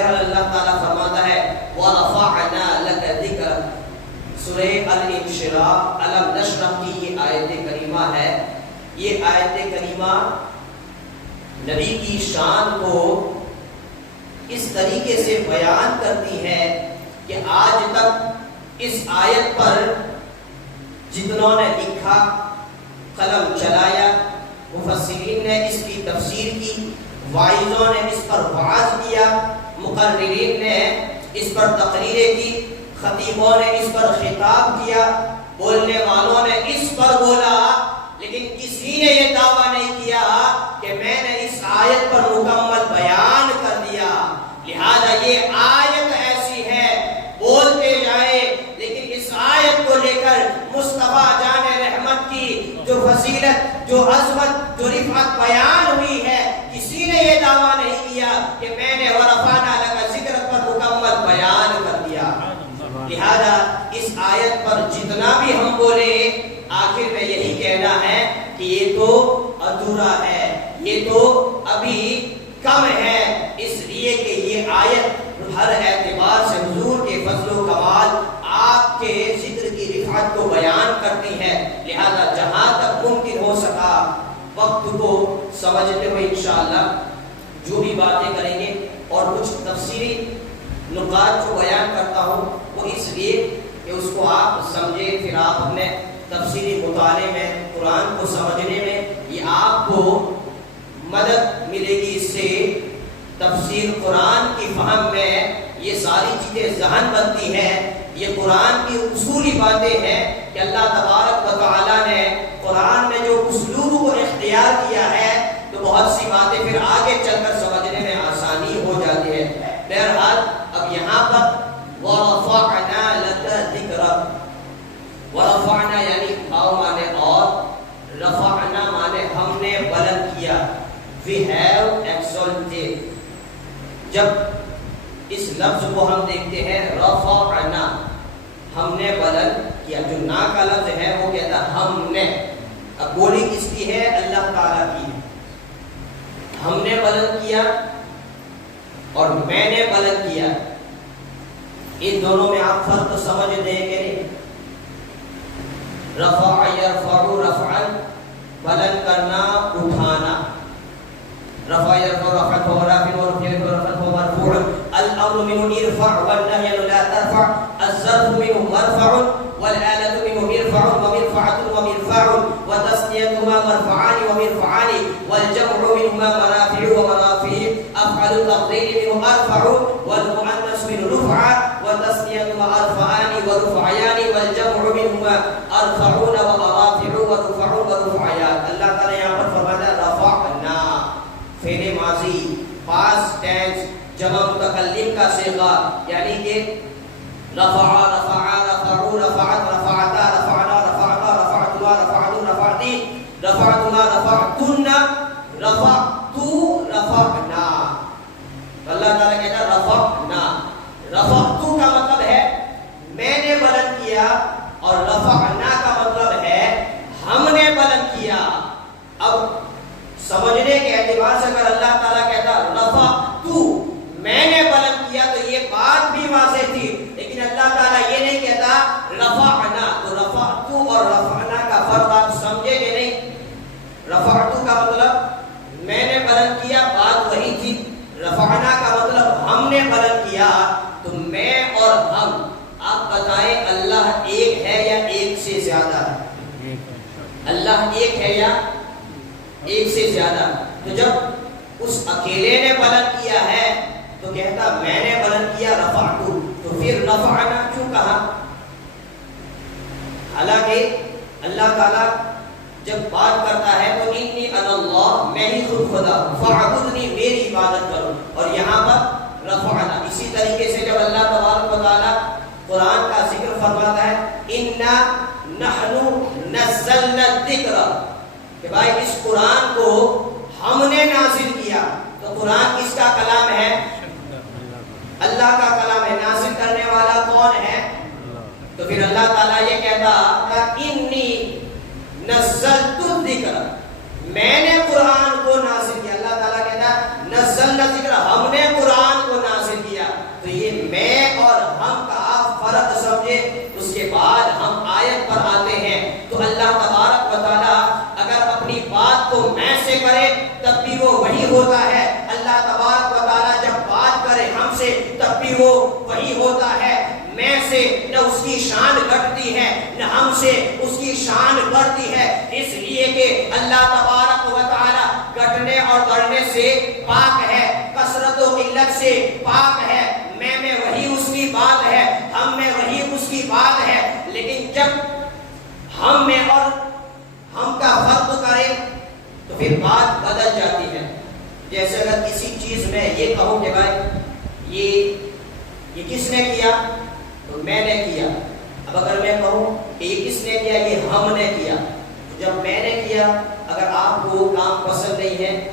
اللہ تعالیٰ فرماتا ہے وَرَفَعْنَا لَكَ ذِكْرَكَ، سورہ الانشراح الم نشرح کی یہ آیت کریمہ ہے. یہ آیت کریمہ نبی کی شان کو اس طریقے سے بیان کرتی ہے کہ آج تک اس آیت پر جتنوں نے لکھا، قلم چلایا، مفسرین نے اس کی تفسیر کی، واعظوں نے اس پر وعظ کیا، مقررین نے اس پر تقریریں کی، خطیبوں نے اس پر خطاب کیا، بولنے والوں نے اس پر بولا، لیکن کسی نے یہ دعویٰ نہیں کیا کہ میں نے اس آیت پر مکمل بیان کر دیا. لہذا یہ آیت ایسی ہے بولتے جائے، لیکن اس آیت کو لے کر مصطفیٰ جان رحمت کی جو فضیلت، جو عظمت، جو رفعت بیان ہوئی ہے، کسی نے یہ دعویٰ نہیں کیا کہ میں نے ورفعنا لک ذکرک پر مکمل بیان کر دیا. لہذا اس آیت پر جتنا بھی ہم بولے، آخر میں یہی کہنا ہے کہ یہ تو ادھورا ہے، یہ تو ابھی کم ہے، اس لیے کہ یہ آیت ہر اعتبار سے حضور کے فضل و کمال، آپ کے ذکر کی رفعت کو بیان کرتی ہے. لہذا جہاں تک ممکن ہو سکا وقت کو سمجھتے ہوئے انشاءاللہ جو بھی باتیں کریں گے، اور کچھ تفسیری نکات جو بیان کرتا ہوں وہ اس لیے کہ اس کو آپ سمجھیں، پھر آپ اپنے تفسیری مطالعے میں، قرآن کو سمجھنے میں یہ آپ کو مدد ملے گی. اس سے تفسیر قرآن کی فہم میں یہ ساری چیزیں ذہن بنتی ہیں. یہ قرآن کی اصولی باتیں ہیں کہ اللہ تبارک و تعالیٰ نے قرآن میں جو اسلوب کو اختیار کیا ہے، تو بہت سی باتیں پھر آگے چل کر سمجھنے میں آسانی ہو جاتی ہے. بہرحال اب یہاں پر وَرَفَعْنَا لَكَ ذِكْرَكَ، ورفعنا یعنی بھاؤ مانے اور، رفعنا مانے ہم نے بلند کیا. We have exalted. جب اس لفظ کو ہم دیکھتے ہیں رفعنا، ہم نے بلند کیا، جو نا کا لفظ ہے وہ کہتا ہم نے. اب بولی کس کی ہے؟ اللہ تعالیٰ کی. ہم نے بلند کیا اور میں نے بلند کیا، ان دونوں میں آپ فرق سمجھ دیں گے نہیں؟ رفع یرفع رفعا، بلند کرنا، اٹھانا. رفع یرفع رفعا فهو رافع ورفع یرفع رفعا فهو مرفوع. الامر منه ارفع والنهي لا ترفع. الظرف منه مرفع والآلة منه مرفع ومرفعة ومرفع وتسنيتهما مرفعان ومرفعان والجمع منهما منافع ومنافع. أفعل التقدير منه أرفع والمؤنث منه رفع وتسنيتهما أرفعان ورفعيان والجمع منهما أرفعون وأرافع ورفع ورفعيان. اللہ تعالیٰ یہاں پر فرماتا ہے رفعنا، فعل ماضی past tense جمع متکلم کا صیغہ، یعنی کہ رفع رفع رفعوا رفعت رفعتا رفعنا رفعتا رفعتما رفعتم رفعتی رفعتما رفعتن رفعتو رفعنا. اللہ تعالیٰ کہتا ہے رفعنا. رفعتو کا مطلب ہے میں نے بلند کیا، اور رفعنا کا مطلب ہے ہم نے بلند کیا. اب سمجھنے کے اعتبار سے اگر اللہ تعالیٰ کہتا رفعتو، میں نے بلند کیا، تو یہ بات بھی واضح تھی. لیکن اللہ تعالیٰ یہ نہیں کہتا رفعنا. تو رفعتو اور رفعنا کا فرق آپ سمجھے کہ نہیں؟ رفعتو کا مطلب میں نے بلند کیا، بات وہی تھی. رفعنا کا مطلب ہم نے بلند کیا. تو میں اور ہم، آپ بتائیں اللہ ایک ہے یا ایک سے زیادہ ہے؟ اللہ ایک ہے یا ایک سے زیادہ؟ تو جب اس اکیلے نے بلند کیا ہے تو کہتا میں نے بلند کیا رفعتو، تو پھر رفعنا کیوں کہا؟ حالانکہ اللہ تعالیٰ جب بات کرتا ہے تو انی انا اللہ، میں ہی خود خدا ہوں، فاعبدنی، میری عبادت کرو. اور یہاں پر رفعنا. اسی طریقے سے جب اللہ تبارک و تعالیٰ قرآن کا ذکر فرماتا ہے انا نحن نزلنا الذکر، کہ بھائی اس قرآن کو ہم نے نازل کیا، تو قرآن کس کا کلام ہے؟ اللہ کا کلام ہے. نازل کرنے والا کون ہے؟ تو پھر اللہ تعالیٰ یہ کہتا انی نزلت الذکر، میں نے قرآن کو نازل کیا. اللہ تعالیٰ کہتا نزلنا الذکر، ہم نے قرآن کو نازل کیا. تب بھی وہ وہی ہوتا ہے. میں سے نہ اس کی شان گھٹتی ہے نہ ہم سے اس کی شان بڑھتی ہے، اس لیے کہ اللہ تبارک و تعالی گھٹنے اور بڑھنے سے پاک ہے، کثرت و قلت سے پاک ہے. میں وہی اس کی بات ہے، ہم میں وہی اس کی بات ہے. لیکن جب ہم میں اور ہم کا فرق کریں تو پھر بات بدل جاتی ہے. جیسے اگر کسی چیز میں یہ کہوں کہ بھائی یہ کس نے کیا، تو میں نے کیا. اب اگر میں کہوں کہ یہ کس نے کیا، یہ ہم نے کیا. جب میں نے کیا، اگر آپ کو کام پسند نہیں ہے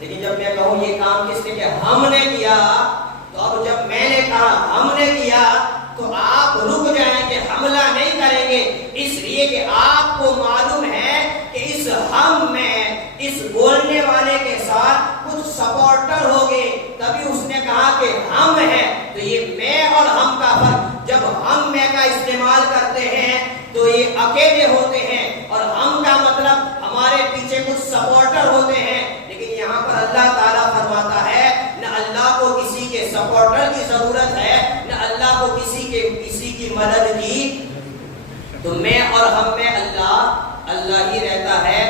لیکن جب میں کہوں یہ کام کس نے کیا، ہم نے کیا، تو اب جب میں نے کہا ہم نے کیا تو آپ رک جائیں گے، حملہ نہیں کریں گے. اس لیے کہ آپ کو معلوم ہے کہ اس ہم میں اس بولنے والے کے ساتھ کچھ سپورٹر ہوگے، تبھی اس نے کہا کہ ہم ہیں. تو یہ میں اور ہم کا فرق، جب ہم میں کا استعمال کرتے ہیں تو یہ اکیلے ہوتے ہیں، اور ہم کا مطلب ہمارے پیچھے کچھ سپورٹر ہوتے ہیں. لیکن یہاں پر اللہ تعالیٰ فرماتا ہے نہ اللہ کو کسی کے سپورٹر کی ضرورت ہے، نہ اللہ کو کسی کی مدد کی. تو میں اور ہم میں اللہ ہی رہتا ہے.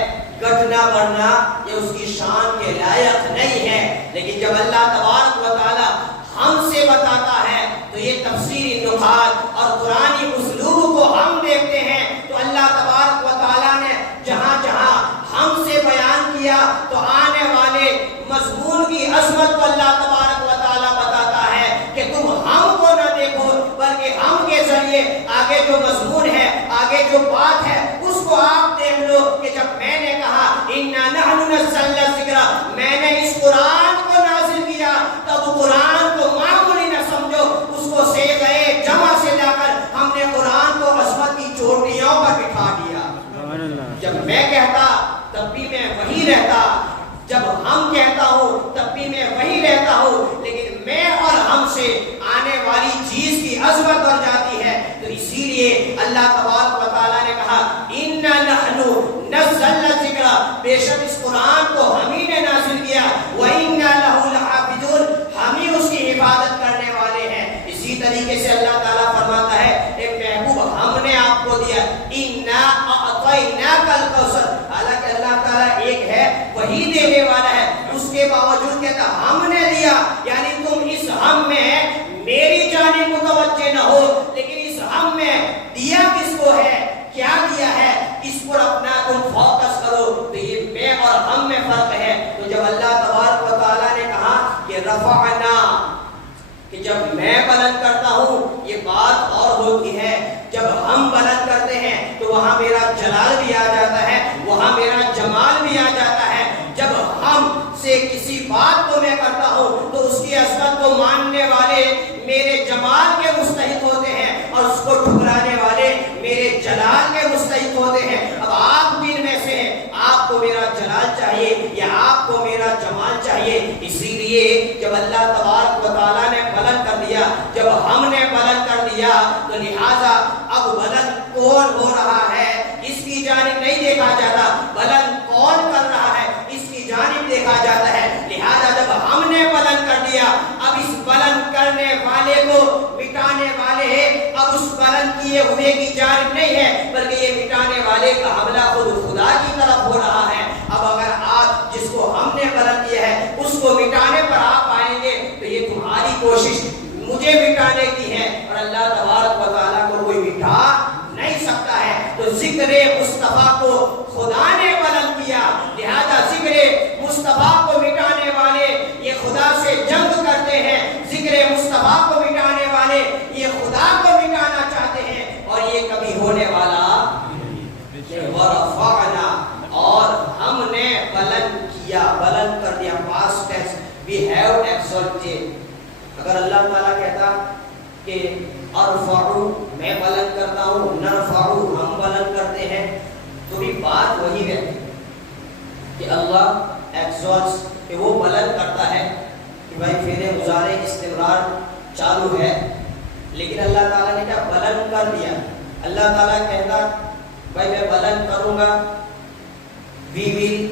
گھٹنا بڑھنا یہ اس کی شان کے لائق نہیں ہے. لیکن جب اللہ تبارک و تعالی ہم سے بتاتا ہے تو یہ تفسیری نکات اور قرآنی اسلوب کو ہم دیکھتے ہیں. تو اللہ تبارک و تعالی نے جہاں جہاں ہم سے بیان کیا تو آنے والے مضمون کی عظمت کو اللہ تبارک و تعالی بتاتا ہے کہ تم ہم کو نہ دیکھو بلکہ ہم کے ذریعے آگے جو مضمون ہے، آگے جو بات ہے، اس کو آپ دیکھ لو. کہ جب میں نے کہا اِنَّا نَحْنُ نَزَّلْنَا الذِّكْرَ، میں نے اس قرآن کو نازل کیا، تب قرآن کو معمولی نہ سمجھو، اس کو صیغہ جمع سے لا کر ہم نے قرآن کو عظمت کی چوٹیوں پر بٹھا دیا. جب میں کہتا تب بھی میں وہی رہتا، جب ہم کہتا ہوں تب بھی میں وہی رہتا ہوں. لیکن میں اور ہم سے آنے والی چیز کی عظمت بڑھ جاتی ہے. تو اسی لیے اللہ تبارک و تعالیٰ نے کہا اِنَّا نَحْنُ نَزَّلْنَا الذِّكْرَ، بے شک اس قرآن کو ہم ہی نے نازل کیا، وَإِنَّا لَهُ لَحَافِظُونَ، ہم ہی اس کی حفاظت کرنے والے ہیں. اسی طریقے سے اللہ تعالیٰ فرماتا ہے اے محبوب ہم نے آپ کو دیا، اِنَّا أَعْطَيْنَاكَ الْكَوْثَرَ. حالانکہ اللہ تعالیٰ ایک ہے، وہی دینے والا ہے، اس کے باوجود کہتا ہم نے دیا. یعنی تم اس ہم میں میری جانب متوجہ نہ ہو، لیکن اس ہم میں دیا کس کو ہے، کیا دیا ہے، اس پر اپنا تم فوکس کرو. تو یہ میں اور ہم میں فرق ہے. تو جب اللہ تبارک و تعالیٰ نے کہا کہ رفعنا، کہ جب میں بلند کرتا ہوں یہ بات اور ہوتی ہے. جب ہم بلند کرتے ہیں تو وہاں میرا جلال بھی آ جاتا ہے، وہاں میرا جمال بھی آ جاتا ہے. جب ہم سے کسی بات کو میں کرتا ہوں تو اس کی عظمت کو ماننے والے میرے جمال کے مستحق ہوتے ہیں، اور اس کو ٹھکرانے والے میرے جلال کے مستحق ہوتے ہیں. اب آپ کن میں سے ہیں، آپ کو میرا جلال چاہیے یا آپ کو میرا جمال چاہیے؟ اسی لیے جب اللہ تبارک و تعالیٰ نے بلند کر دیا، جب ہم نے بلند کر دیا، تو لہٰذا اب بلند کون ہو رہا ہے اس کی جانب نہیں دیکھا جاتا، بلند کون کر رہا ہے اس کی جانب دیکھا جاتا ہے. لہٰذا جب ہم نے بلند کر دیا، اب اس بلند کرنے والے کو مٹانے والے اب اس بلند کیے ہوئے کی جانب نہیں ہے، بلکہ یہ مٹانے والے کا حملہ خود خدا کی طرف ہو رہا ہے. اب اگر آپ جس کو ہم نے بلند کیا ہے اس کو مٹانے پر آپ آئیں گے تو یہ تمہاری کوشش مجھے مٹانے کی ہے، اور اللہ تبارک و تعالیٰ کو کوئی مٹا نہیں سکتا ہے. تو ذکر مصطفیٰ کو خدا نے بلند کیا، لہذا ذکر مصطفیٰ کو مٹانے والے یہ خدا سے جنگ کرتے ہیں، ذکر مصطفیٰ کو مٹانے والے یہ خدا کو مٹانا چاہتے ہیں، اور یہ کبھی ہونے والا ورفعنا، اور ہم نے بلند کیا، بلند کر دیا. past tense we have exalted. اگر اللہ تعالیٰ کہتا کہ ارفعو میں بلند کرتا ہوں، نرفعو ہم بلند کرتے ہیں، تو بھی بات وہی رہتی کہ اللہ ایکسالٹس کہ وہ بلند کرتا ہے کہ بھائی فعل مضارع استمرار چالو ہے. لیکن اللہ تعالیٰ نے کیا بلند کر دیا. اللہ تعالیٰ کہتا بھائی میں بلند کروں گا، we will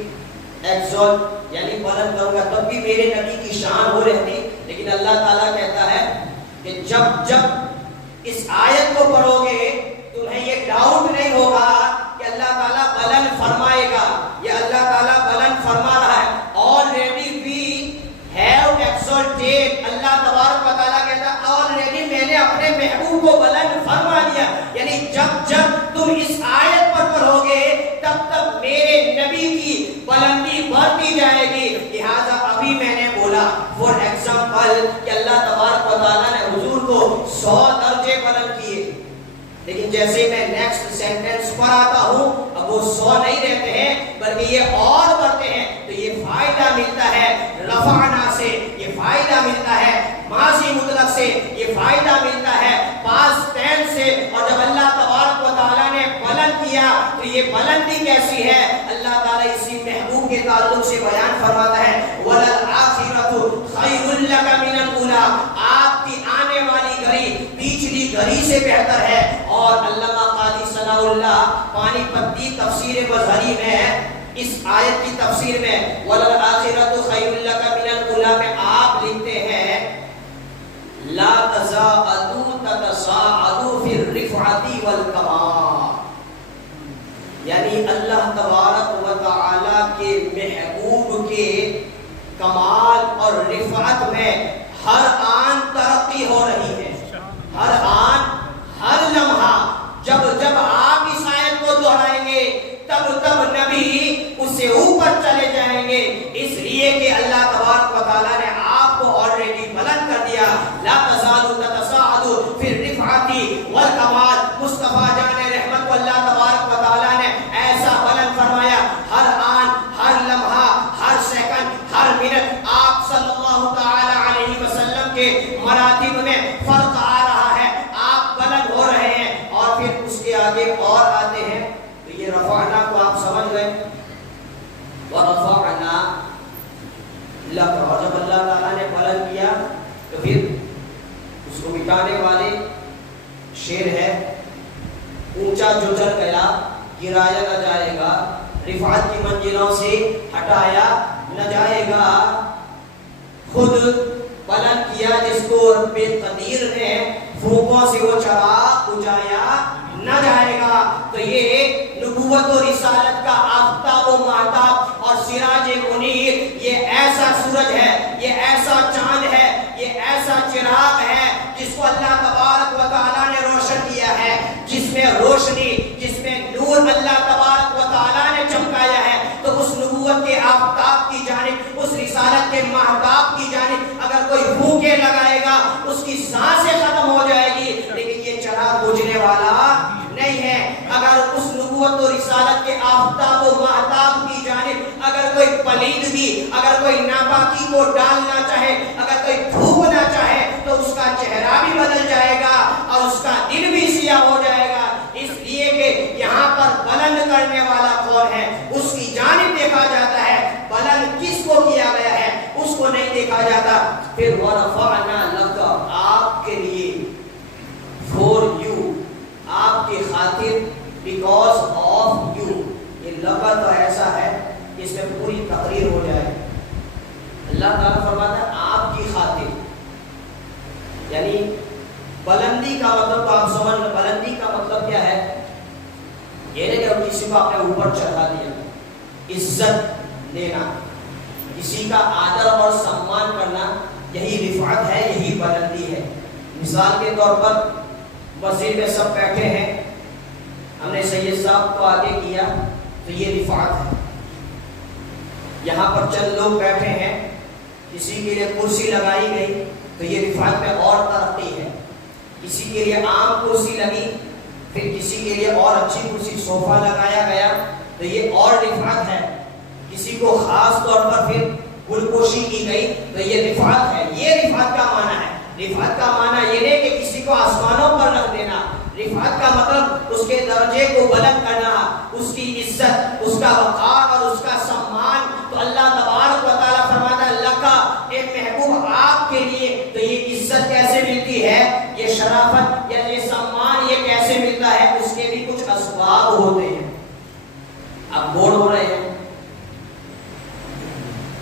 ایکسالٹ یعنی بلند کروں گا، تب بھی میرے نبی کی شان ہو رہتی. لیکن اللہ تعالیٰ کہتا ہے کہ جب اس آیت کو پڑھو گے تمہیں یہ ڈاؤٹ نہیں ہوگا کہ اللہ تعالیٰ بلند فرمائے گا یا اللہ تعالیٰ بلند فرما رہا ہے. آلریڈی وی ہیو ایکسالٹیڈ، اللہ تبارک و تعالیٰ کہتا ہے آلریڈی میں نے اپنے محبوب کو بلند فرما لیا. یعنی جب تم اس آیت پر پڑھو گے تب تب میرے نبی کی بلندی بڑھتی جائے گی. لہٰذا ابھی میں نے بولا فار ایگزامپل کہ اللہ تبارک و تعالیٰ نے حضور کو 100 درجے بلند کیے، لیکن جیسے میں نیکسٹ سینٹنس پر آتا ہوں اب وہ 100 نہیں رہتے ہیں بلکہ یہ اور بڑھتے ہیں. تو یہ فائدہ ملتا ہے رفعنا سے، یہ فائدہ ملتا ہے ماضی مطلق سے، یہ فائدہ ملتا ہے پاسٹ ٹینس سے. اور جب اللہ تبارک و تعالیٰ نے بلند کیا تو یہ بلندی کیسی ہے اللہ تعالیٰ اسی محبوب کے تعلق سے بیان فرماتا ہے وَلَلْآخِرَةُ خَيْرٌ لَكَ مِنَ الْأُولَىٰ، آپ کی آنے والی گھڑی پچھلی گھڑی سے بہتر ہے. اور علامہ قاضی ثناء اللہ پانی پتی تفسیر مظہری میں اس آیت کی تفسیر میں وَلَلْآخِرَةُ خَيْرٌ لَكَ مِنَ الْأُولَىٰ میں آپ لکھتے ہیں لا تزاعدوا تتصاعدوا فی الرفعة والکمال. یعنی اللہ تبارک و تعالی کے محبوب کے کمال اور رفعت میں ہر آن ترقی ہو رہی ہے، ہر آن ہر لمحہ. جب آپ اس آیت کو دہرائیں گے تب نبی اس سے اوپر چلے جائیں گے، اس لیے کہ اللہ تبارک و تعالیٰ نے آپ کو آلریڈی بلند کر دیا. لا تزالوا تتصاعدوا فی الرفعة والکمال. مصطفیٰ جان رحمت کو اللہ تبارک و تعالیٰ نے ایسا بلند فرمایا ہر آن ہر لمحہ ہر سیکنڈ ہر منٹ آپ صلی اللہ تعالی علیہ وسلم کے مراتب میں فرق آ رہا ہے، آپ بلند ہو رہے ہیں. اور پھر اس کے آگے اور آتے ہیں تو یہ رفعنا کو آپ سمجھ گئے ورفعنا لک. اور جب اللہ تعالیٰ نے بلند کیا تو پھر اس کو مٹانے والے شعر ہے اونچا جو چل گیا گرایا نہ جائے گا، رفعت کی منزلوں سے ہٹایا نہ جائے گا. خود بلند کیا جس کو رب قدیر نے پھونکوں سے وہ چراغ بجھایا نہ جائے گا. تو یہ نبوت و رسالت کا آفتاب و مہتاب اور سراج منیر، یہ ایسا سورج ہے، یہ ایسا چاند ہے، یہ ایسا چراغ ہے جس کو اللہ تبارک و تعالیٰ نے روشن کیا ہے، جس میں روشنی، جس میں نور اللہ تبارک و تعالیٰ نے چمکایا ہے. تو اس نبوت کے آفتاب کی جانب، اس رسالت کے مہتاب کی جانب اگر کوئی پھونکے لگائے گا اس کی سانسیں ختم ہو جائے گی، لیکن یہ چراغ بجھنے والا نہیں ہے. اگر اس نبوت و رسالت کے آفتاب و مہتاب کی جانب اگر کوئی پلیدگی، اگر کوئی ناپاکی کو ڈالنا چاہے، اگر کوئی تھوکنا چاہے تو اس کا چہرہ بھی بدل جائے گا اور اس کا دل بھی سیاہ ہو جائے گا. اس لیے کہ یہاں پر بلند کرنے والا کون ہے اس کی جانب دیکھا جاتا ہے، بلند کس کو کیا گیا ہے اس کو نہیں دیکھا جاتا. پھر ورفعنا لک، آپ کے لیے، فور یو، آپ کی خاطر، بیکاز آف یو. یہ لفظ تو ایسا ہے کہ اس میں پوری تقریر ہو جائے. اللہ تعالیٰ فرماتا ہے آپ کی خاطر، یعنی بلندی کا مطلب تو آپ سمجھ لیں. بلندی کا مطلب کیا ہے؟ یہ نہیں کہ کسی کو آپ نے اوپر چڑھا دیا، عزت دینا، کسی کا آدر اور سمان کرنا، یہی رفعت ہے، یہی بلندی ہے. مثال کے طور پر مسجد میں سب بیٹھے ہیں، ہم نے سید صاحب کو آگے کیا تو یہ رفعت ہے. یہاں پر چند لوگ بیٹھے ہیں، کسی کے لیے کرسی لگائی گئی تو یہ رفعت میں اور ترقی ہے. کسی کے لیے عام کرسی لگی، پھر کسی کے لیے اور اچھی کرسی صوفہ لگایا گیا تو یہ اور رفعت ہے. کسی کو خاص طور پر پھر گلپوشی کی گئی تو یہ رفعت ہے. یہ رفعت کا معنی ہے. رفعت کا معنی یہ نہیں کہ کسی کو آسمانوں پر رکھ دینا. رفعت کا مطلب اس کے درجے کو بلند کرنا، اس کی عزت، اس کا وقار اور اس کا سمان. تو اللہ تبارک و تعالیٰ فرماتا ہے لکا، اے محبوب آپ کے لیے. تو یہ عزت کیسے ملتی ہے، یہ شرافت یا یہ سمان یہ کیسے ملتا ہے، اس کے بھی کچھ اسباب ہوتے ہیں. آپ بور ہو رہے ہیں،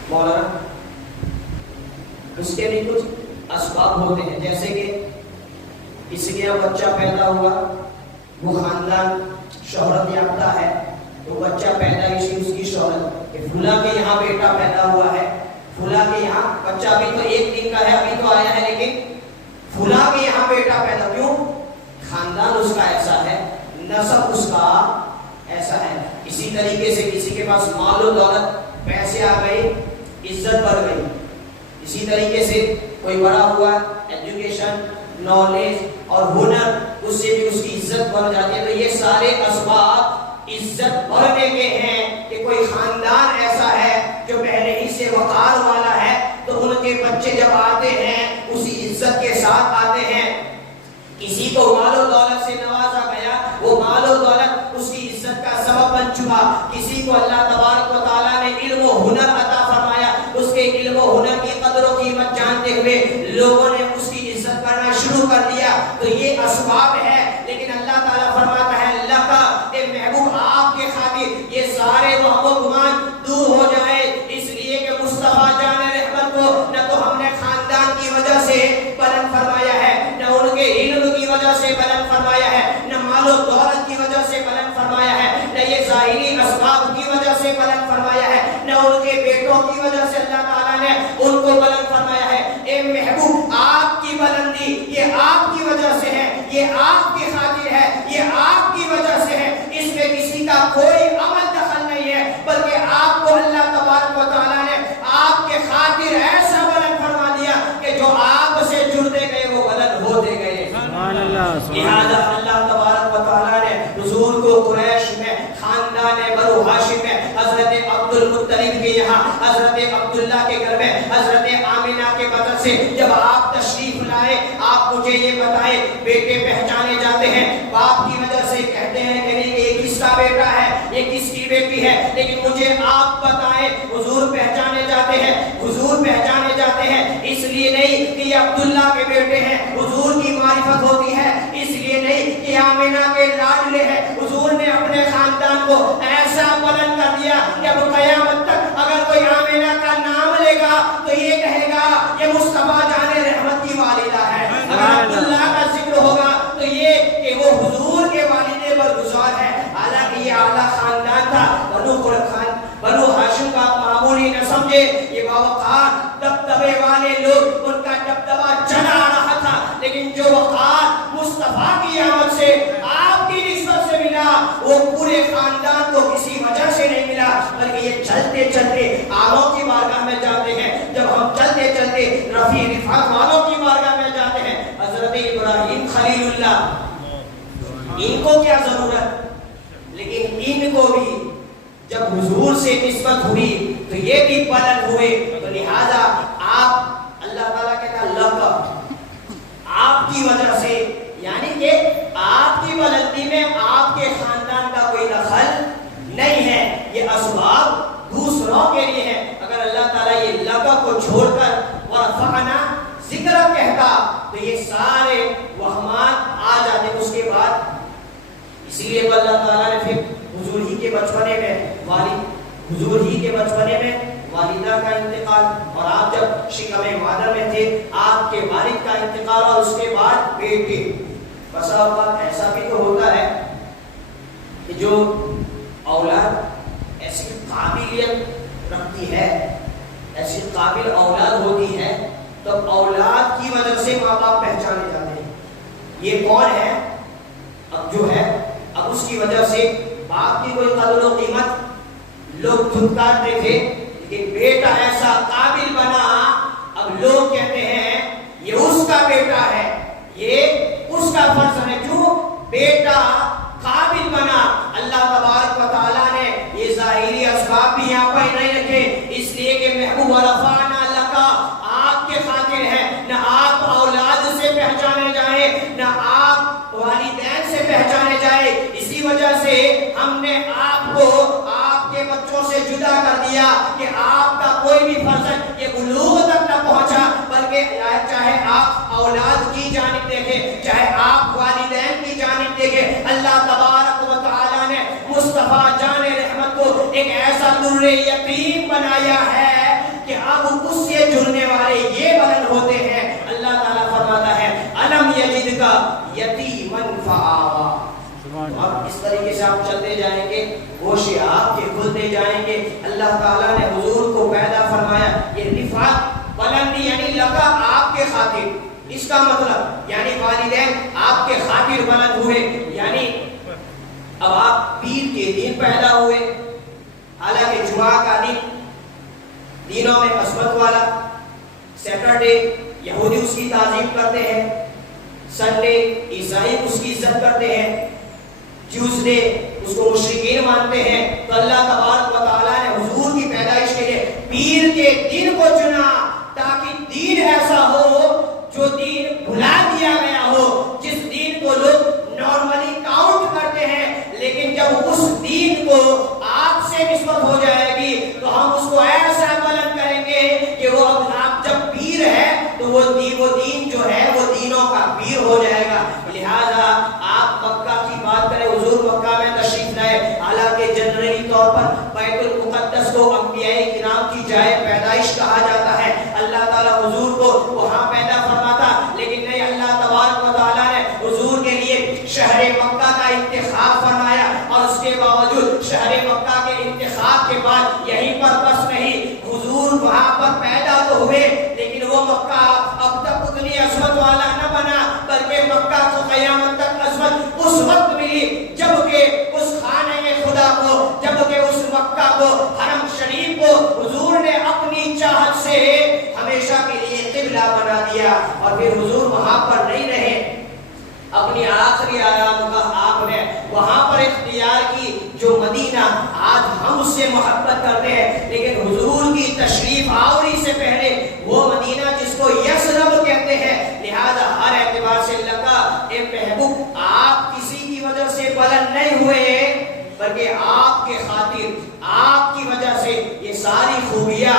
مولانا اس کے بھی کچھ اسباب ہوتے ہیں، جیسے کہ کسی کے یہاں بچہ پیدا ہوا، وہ خاندان شہرت یافتہ ہے، تو بچہ پیدائشی اس کی شہرت کہ فلاں کے یہاں بیٹا پیدا ہوا ہے، فلاں کے یہاں بچہ ابھی تو ایک دن کا ہے، ابھی تو آیا ہے، لیکن فلاں کے یہاں بیٹا پیدا، کیوں؟ خاندان اس کا ایسا ہے، نسب اس کا ایسا ہے۔ اسی طریقے سے کسی کے پاس مال و دولت، پیسے آ گئے، عزت بڑھ گئی۔ اسی طریقے سے کوئی بڑا ہوا، ایجوکیشن، نالج اور ہنر، اس سے بھی اس کی عزت بڑھ جاتی ہے۔ تو یہ سارے اسباب عزت بڑھنے کے ہیں کہ کوئی خاندان ایسا ہے جو پہلے ہی سے وقار والا ہے، تو ان کے بچے جب آتے ہیں اسی عزت کے ساتھ آتے ہیں۔ کسی کو مال و دولت سے نوازا گیا، وہ مال و دولت اس کی عزت کا سبب بن چکا۔ کسی کو اللہ تبارک و تعالیٰ نے علم و ہنر عطا فرمایا، اس کے علم و ہنر کی قدر و قیمت جانتے ہوئے لوگوں نے اس کی عزت کرنا شروع کر دیا۔ تو یہ اسباب ہے، لیکن اللہ تعالیٰ فرماتا ہے اللہ کا اے محبوب آپ کے خاطر یہ سارے وہم و گمان دور ہو جائے، اس لیے کہ مصطفیٰ جان رحمت کو نہ تو ہم نے خاندان کی وجہ سے بلند فرمایا ہے، نہ ان کے علم کی وجہ سے بلند فرمایا ہے، نہ مال و دولت کی وجہ سے بلند فرمایا ہے، نہ یہ ظاہری اسباب کی وجہ سے بلند فرمایا ہے، نہ ان کے بیٹوں کی وجہ سے اللہ تعالیٰ نے ان کو بلند فرمایا ہے۔ اے محبوب آپ کی بلندی یہ آپ کی وجہ سے ہے، یہ آپ کی خاطر ہے، یہ آپ کی وجہ سے ہے، اس میں کسی کا کوئی عمل دخل نہیں ہے، بلکہ آپ کو اللہ تبارک و تعالیٰ نے آپ کے خاطر ایسا بلند فرما دیا کہ جو آپ سے جڑتے گئے وہ بلند ہوتے گئے۔ لہذا اللہ تبارک و تعالیٰ نے حضور کو قریش میں، خاندان بنو ہاشم میں، حضرت عبد المطلب کے یہاں، حضرت عبداللہ کے گھر میں، حضرت آمنہ کے بدن سے جب آپ تشریف لائے، آپ مجھے یہ بتائیں، بیٹے پہچانے جاتے ہیں باپ کی وجہ سے، کہتے ہیں کہ نہیں یہ کس کا بیٹا ہے، یہ کس کی بیٹی ہے، لیکن مجھے آپ بتائیں حضور پہچانے جاتے ہیں، حضور پہچانے جاتے ہیں اس لیے نہیں کہ یہ عبداللہ کے بیٹے ہیں، حضور کی معرفت ہوتی ہے اس لیے نہیں کہ آمنہ کے لاڈلے ہیں، حضور نے اپنے خاندان کو ایسا بلند کر دیا کہ اب قیامت تک اگر کوئی آمنہ کا نام لے گا تو یہ کہے گا یہ مصطفیٰ جان رحمت کی والدہ ہے، اگر عبداللہ کا ذکر ہوگا تو یہ کہ وہ حضور کے والد برگزار ہے۔ حالانکہ یہ اعلیٰ خاندان تھا، بنو ہاشم کا معمولی نہ سمجھے، یہ باوقار دبدبے والے لوگ، ان کا دبدبہ چلا رہا تھا، لیکن جو وقار مصطفیٰ کی آمد سے آپ کی نسبت سے ملا وہ پورے خاندان کو کسی وجہ سے نہیں ملا، بلکہ یہ چلتے چلتے آلوں کی بارگاہ میں جاتے ہیں۔ جب ہم چلتے چلتے رفیع رفعت والوں کی بارگاہ میں جاتے ہیں، حضرت ابراہیم خلیل اللہ، ان کو کیا ضرورت، لیکن ان کو بھی جب حضور سے نسبت ہوئی تو یہ بھی بلند ہوئے۔ تو لہذا آپ، اللہ تعالیٰ کہتا ہے لقب، آپ کی وجہ سے، یعنی کہ آپ کی بلندی میں آپ کے خاندان کا کوئی دخل نہیں ہے، یہ اسباب دوسروں کے لیے ہے۔ اگر اللہ تعالیٰ یہ لقب کو چھوڑ کر ورفعنا ذکر کہتا تو یہ سارے وہمات آ جاتے۔ اس کے بعد اس لیے تو اللہ تعالیٰ نے پھر حضور ہی کے بچپنے میں حضور ہی کے بچپنے میں والدہ کا انتقال، اور آپ جب شکم مادر میں تھے آپ کے والد کا انتقال، اور اس کے بعد بیٹے۔ بسا اوقات ایسا بھی تو ہوتا ہے کہ جو اولاد ایسی قابلیت رکھتی ہے، ایسی قابل اولاد ہوتی ہے، تو اولاد کی وجہ سے ماں باپ پہچانے جاتے ہیں یہ کون ہے، اب جو ہے اب اس کی وجہ سے باپ کی کوئی قدر و قیمت لوگ دھتکارتے تھے، لیکن بیٹا ایسا قابل بنا، اب لوگ کہتے ہیں یہ اس کا بیٹا ہے، یہ اس کا فرض ہے۔ کیوں؟ بیٹا قابل بنا۔ اللہ تبارک و تعالیٰ نے یہ ظاہری اسباب بھی یہاں پر نہیں رکھے، اس لیے کہ محبوب رفعنا لک آپ کے خاطر ہے، نہ آپ اولاد سے پہچانے جائیں، نہ آپ والدین سے پہچانے جائیں۔ اسی وجہ سے ہم نے آپ کو آپ کے بچوں سے جدا کر دیا کہ آپ کا کوئی بھی فرزند یہ بلوغ تک نہ پہنچا، بلکہ چاہے آپ اولاد کی جانب دیکھیں، چاہے آپ والدین کی جانب دیکھیں، اللہ تبارک و تعالیٰ نے مصطفیٰ جان رحمت کو ایک ایسا در یتیم بنایا ہے کہ اب اس سے جڑنے والے یہ بلند ہوتے ہیں. اللہ تعالیٰ فرماتا ہے الم یجد کا یتیمن فآوا. اب اس طریقے سے آپ چلتے جائیں گے, گوشے آپ کے کھلتے جائیں گے. اللہ تعالیٰ نے حضور کو پیدا فرمایا. یہ رفعت بلندی یعنی لگا آپ کے خاطر. اس کا مطلب یعنی والدین آپ کے خاطر بلند ہوئے. یعنی اب آپ پیر کے دن پیدا ہوئے, حالانکہ جمعہ کا دن دنوں میں عظمت والا, سیٹرڈے یہودی اس کی تعظیم کرتے ہیں, سنڈے عیسائی اس کی عزت کرتے ہیں, ٹیوزڈے اس کو مشرکین مانتے ہیں. تو اللہ تبارک و تعالیٰ نے حضور کی پیدائش کے لیے پیر کے دن کو چنا تاکہ دین ایسا ہو جو دین بھلا دیا گیا ہو, جس دین کو لوگ نارملی کاؤنٹ کرتے ہیں, لیکن جب اس دین کو آپ سے نسبت ہو جائے گی تو ہم اس کو ایسا بلند کریں گے کہ وہ آپ جب پیر ہے تو وہ دین جو ہے وہ دینوں کا پیر ہو جائے گا. لہذا آپ مکہ کی بات کریں, حضور مکہ میں تشریف لائے, حالانکہ جنرلی طور پر بیت المقدس کو انبیاء کرام کی جائے پیدائش کہا جاتا ہے. اللہ تعالیٰ حضور کو وہاں پیدا فرماتا, لیکن نہیں, اللہ تبارک و تعالیٰ نے حضور کے لیے شہر مکہ کا انتخاب فرمایا. اور اس کے باوجود شہر مکہ کے انتخاب کے بعد یہیں پر بس نہیں, حضور وہاں پر پیدا تو ہوئے لیکن وہ مکہ اب تک اتنی عظمت والا نہ بنا, بلکہ مکہ کو قیامت تک عظمت اس وقت ملی جبکہ اس خانہ خدا کو, جبکہ اس مکہ کو, حرم شریف کو حضور نے اپنی چاہت سے ہمیشہ کے لیے قبلہ بنا دیا. اور پھر حضور وہاں پر نہیں رہے, اپنی آخری آرام کا آپ نے وہاں پر اختیار کی جو مدینہ آج ہم اس سے محبت کرتے ہیں, لیکن حضور کی تشریف آوری سے پہلے وہ مدینہ جس کو یثرب کہتے ہیں. لہذا ہر اعتبار سے لگا اے محبوب آپ کسی کی وجہ سے بلند نہیں ہوئے, بلکہ آپ کے خاطر, آپ کی وجہ سے یہ ساری خوبیاں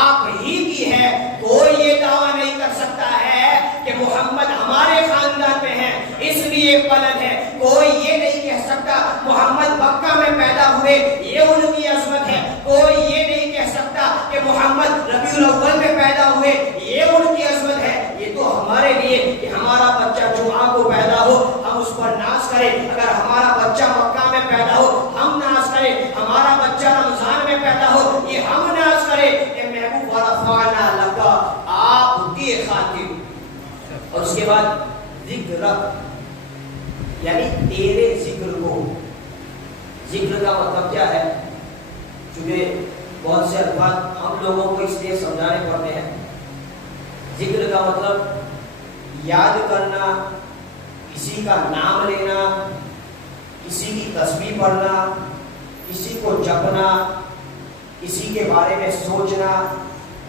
آپ ہی کی ہے. کوئی یہ دعویٰ نہیں کر سکتا ہے کہ محمد ہمارے خاندان میں ہے اس لیے بلند ہے. کوئی یہ نہیں کہہ سکتا محمد مکہ میں پیدا ہوئے یہ ان کی عظمت ہے. کوئی یہ نہیں کہہ سکتا کہ محمد ربیع الاول میں پیدا ہوئے یہ ان کی عظمت ہے. یہ تو ہمارے لیے کہ ہمارا بچہ جمعہ کو پیدا ہو ہم اس پر ناز کریں, اگر ہمارا بچہ مکہ میں پیدا ہو ہم ناز کریں, ہمارا بچہ رمضان میں پیدا ہو یہ ہم ناز کریں. کہ محبوب ورفعنا لک آپ کی خاطر. اور اس کے بعد ذکر یعنی تیرے ذکر کو, ذکر کا مطلب کیا ہے, چونکہ بہت سے الفاظ ہم لوگوں کو اس لیے سمجھانے پڑتے ہیں. ذکر کا مطلب یاد کرنا, کسی کا نام لینا, کسی کی تسبیح پڑھنا, کسی کو جپنا, کسی کے بارے میں سوچنا,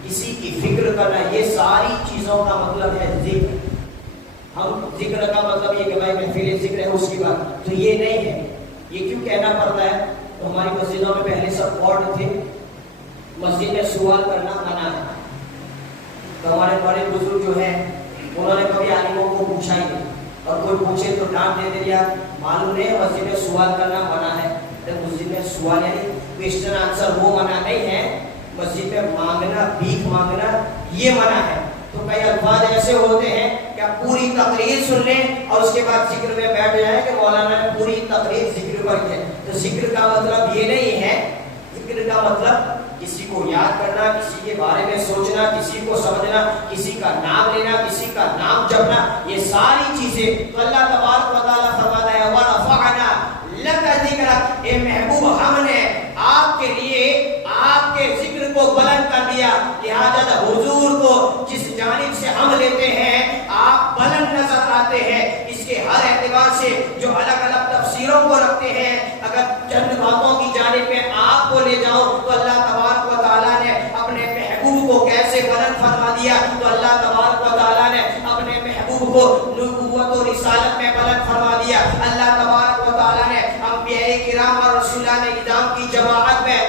کسی کی فکر کرنا, یہ ساری چیزوں کا مطلب ہے ذکر. ہم ذکر کا مطلب یہ کہ بھائی محفل ذکر ہے اس کی بات, تو یہ نہیں ہے. یہ کیوں کہنا پڑتا ہے, تو ہماری مسجدوں میں پہلے سب وارڈ تھے, مسجد میں سوال کرنا منع ہے. تو ہمارے بڑے بزرگ جو ہیں انہوں نے کبھی عالموں کو پوچھا ہی نہیں, اور کوئی پوچھے تو ڈانٹ دے دیا, معلوم نہیں مسجد میں سوال کرنا منع ہے. مسجد میں سوال یعنی کویسچن آنسر وہ منع نہیں ہے, مسجد میں مانگنا, بھیک مانگنا یہ منع ہے. تو کئی الفاظ ایسے ہوتے ہیں کہ آپ پوری تقریر سن لیں اور اس کے بعد ذکر میں بیٹھ جائیں کہ مولانا نے پوری تقریر ذکر پر کی ہے. تو ذکر کا مطلب یہ نہیں ہے, ذکر کا مطلب کسی کو یاد کرنا, کسی کے بارے میں سوچنا, کسی کو سمجھنا, کسی کا نام لینا, کسی کا نام جپنا, یہ ساری چیزیں. تو اللہ تبارک و تعالیٰ فرماتا ہے وَرَفَعْنَا لَكَ ذِكْرَكَ, اے محبوب ہم نے آپ کے لیے آپ کے ذکر کو بلند کر دیا. لہذا حضور کو جس جانب سے ہم لیتے ہیں آپ بلند نظر آتے ہیں. اس کے ہر اعتبار سے جو الگ الگ تفسیروں کو رکھتے ہیں, اگر چند باتوں کی جانب میں آپ کو لے جاؤں تو اللہ تبارک و تعالیٰ نے اپنے محبوب کو کیسے بلند فرما دیا. تو اللہ تبارک و تعالیٰ نے اپنے محبوب کو نبوت و رسالت میں بلند فرما دیا. اللہ تبارک و تعالیٰ نے انبیاء کرام اور رسولان کرام کی جماعت میں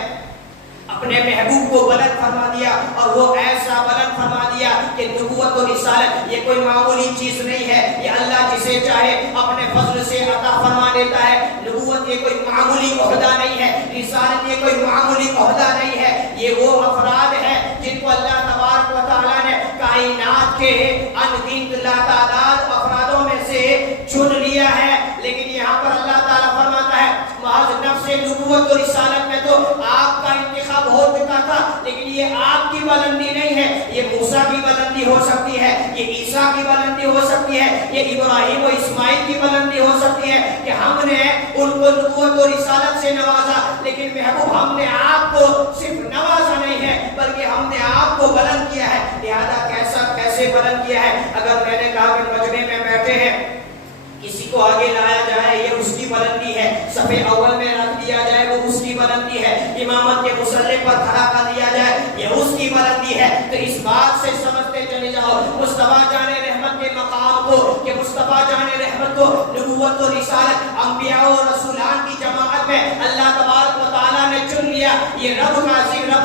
اپنے محبوب کو بلند فرما دیا, اور وہ ایسا بلند فرما دیا کہ نبوت و رسالت یہ کوئی معمولی چیز نہیں ہے, یہ اللہ جسے چاہے اپنے فضل سے عطا فرما دیتا ہے. نبوت یہ کوئی معمولی عہدہ نہیں ہے, رسالت یہ کوئی معمولی عہدہ نہیں ہے. یہ وہ افراد ہیں جن کو صادقین تعداد افرادوں میں سے چن لیا ہے. لیکن یہاں پر اللہ تعالیٰ فرماتا ہے محض نفس نبوت اور رسالت میں تو آپ کا انتخاب ہو چکا تھا، لیکن یہ آپ کی بلندی نہیں ہے، یہ موسیٰ کی بلندی ہو سکتی ہے، یہ عیسیٰ کی بلندی ہو سکتی ہے، یہ ابراہیم و اسماعیل کی بلندی ہو سکتی ہے کہ ہم نے ان کو نبوت اور رسالت سے نوازا. لیکن محبوب ہم نے آپ کو صرف نوازا نہیں ہے بلکہ ہم نے آپ کو بلند کیا ہے. لہذا کیسے بلند کیا ہے؟ اگر میں نے کہا کہ مجمع میں بیٹھے ہیں، کسی کو آگے لایا جائے یہ اس کی بلندی ہے، صف اول میں رکھ دیا جائے وہ اس کی بلندی ہے، امامت کے مصلی پر کھڑا کر دیا جائے یہ اس کی بلندی ہے. تو اس بات سے سمجھتے چلے جاؤ مصطفیٰ جان رحمت کے مقام کو، کہ مصطفیٰ جان رحمت کو نبوت و رسالت انبیاء و رسولان کی جماعت میں اللہ تبارک و تعالیٰ نے چن لیا. یہ رب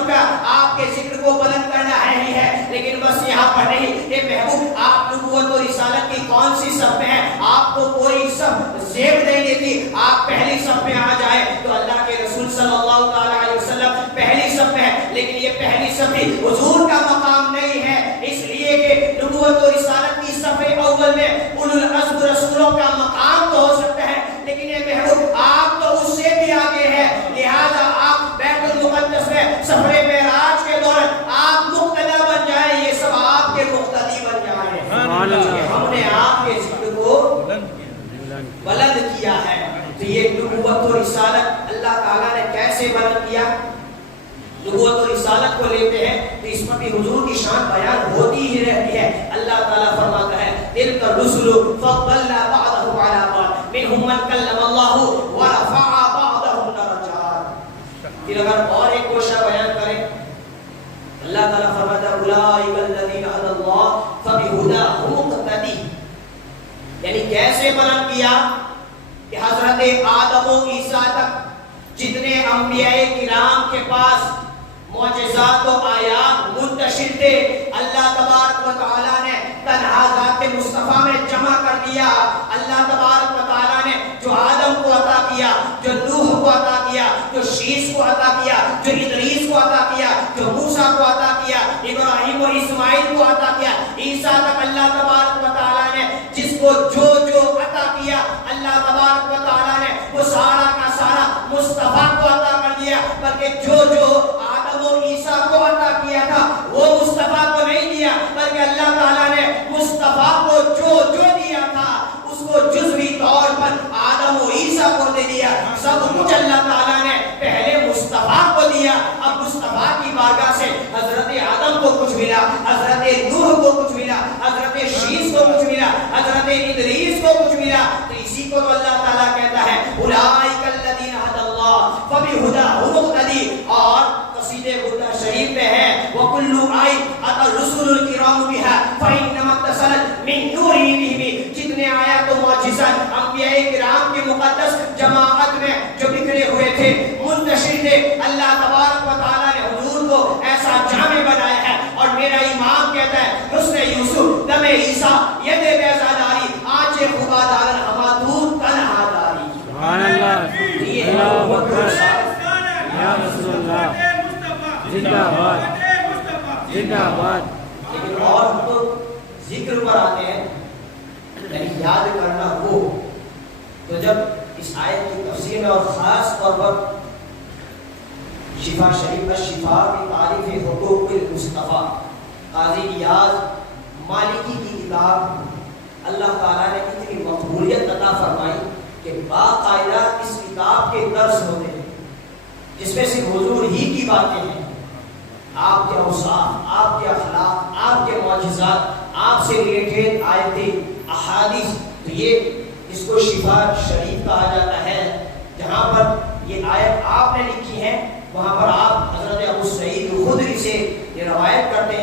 کا آپ کے ذکر کو بلند کرنا ہے ہی ہے. لیکن بس یہاں پر نہیں کہ محبوب آپ نبوت و رسالت کی کون سی صف میں ہیں، آپ کو کوئی صف زیب نہیں دیتی، آپ پہلی صف میں آ جائے تو اللہ کے رسول صلی اللہ تعالیٰ علیہ وسلم پہلی صف میں ہے. لیکن یہ پہلی صف بھی حضور کا مقام نہیں ہے، اس لیے کہ نبوت و رسالت کی صف اول میں اولو العزم رسولوں کا مقام تو ہو سکتا ہے، لیکن یہ محبوب آپ تو اس سے بھی آگے ہے. لہذا آپ بیت المقدس میں سفر معراج کے دوران آپ مقتدا بن جائیں، یہ سب آپ کے مقتدی بن جائیں. ہم نے آپ کے ذکر کو بلند کیا ہے. تو یہ نبوت و رسالت اللہ تعالیٰ نے کیسے بلند کیا؟ نبوت و رسالت کو لیتے ہیں تو اس میں بھی حضور کی شان بیان ہوتی ہی رہتی ہے. اللہ تعالیٰ فرماتا ہے تلک الرسل فضلنا بعضهم على بعض منهم من کلم اللہ ورفع بعضهم درجات. پھر اگر اور ایک گوشہ بیان کریں اللہ تعالیٰ فرماتا ہے اولئک الذین هدی اللہ فبہداہ مقتدی. یعنی کیسے بلند کیا کہ حضرت آدم و عیسیٰ تک جتنے انبیاء کرام کے پاس معجزات و آیات منتشر تھے، اللہ تبارک و تعالیٰ نے تنہا ذات مصطفیٰ میں جمع کر دیا. اللہ تبارک و تعالیٰ نے جو آدم کو عطا کیا، جو نوح کو عطا کیا، جو شیس کو عطا کیا، جو ادریس کو عطا کیا، جو موسیٰ کو عطا کیا، ابراہیم و اسماعیل کو عطا کیا، عیسیٰ تک اللہ تبارک و تعالیٰ نے جس کو جو عطا کیا اللہ تبارک و تعالیٰ نے وہ سارا کا سارا مصطفیٰ کو عطا کر دیا. بلکہ جو آدم و عیسیٰ کو عطا کیا تھا وہ مصطفیٰ کو نہیں دیا، بلکہ اللہ تعالیٰ نے مصطفیٰ کو جو دیا تھا اس کو جزوی طور پر آدم و عیسیٰ کو دے دیا. سب کچھ اللہ تعالیٰ نے پہلے مصطفیٰ کو دیا. اب مصطفیٰ کی بارگاہ سے حضرت آدم کو کچھ ملا، حضرت نوح کو کچھ ملا، حضرت شیس کو کچھ ملا، حضرت ادریس کو کچھ ملا. تو اسی کو تو اللہ تعالیٰ کہتا ہے اولئک الذین ھدی اللہ فبہداہ مقتدی. اور قصیدہ بردہ شریف میں ہے وَكُلُّ آئی أَتَى الرُّسُلُ الْكِرَامُ بِهَا فَإِنَّمَا اتصلت من نوره بِهِ. جتنے آیات و معجزات انبیاء کرام کے مقدس جماعت میں جو بکھرے ہوئے تھے، منتشر تھے، اللہ تبارک و تعالیٰ نے حضور کو ایسا جامع بنایا ہے. اور میرا امام کہتا ہے حسن یوسف دم عیسیٰ ید بیضا داری آنچ خدا دارن ہما دور تنہا داری. سبحان اللہ، اللہ اکبر، یا رسول اللہ، زندہ باد، زندہ باد. لیکن اور ہم تو ذکر پر آتے ہیں، یعنی یاد کرنا ہو تو جب اس آیت کی تفسیر میں اور خاص طور پر شفا شریف الشفا کی تعریف حقوق المصطفیٰ قاضی ایاز مالکی کی کتاب اللہ تعالیٰ نے اتنی مقبولیت عطا فرمائی کہ باقاعدہ اس کتاب کے درس ہوتے ہیں جس میں صرف حضور ہی کی باتیں ہیں، آپ کے اوصاف، آپ کے اخلاق، آپ کے معجزات، آپ سے ریلیٹڈ آیتیں، احادیث. تو یہ اس کو شفا شریف کہا جاتا ہے. جہاں پر یہ آیت آپ نے لکھی ہے وہاں پر آپ حضرت ابو سعید خدری سے یہ روایت کرتے ہیں